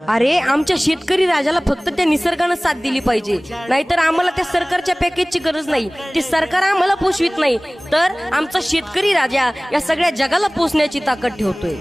अरे आमच्या शेतकरी राजाला फक्त त्या निसर्गानं साथ दिली पाहिजे, नाहीतर आम्हाला त्या सरकारच्या पॅकेजची गरज नाही. ते सरकार आम्हाला पोषवित नाही, तर आमचा शेतकरी राजा या सगळ्या जगाला पोषण्याची ताकद ठेवतोय.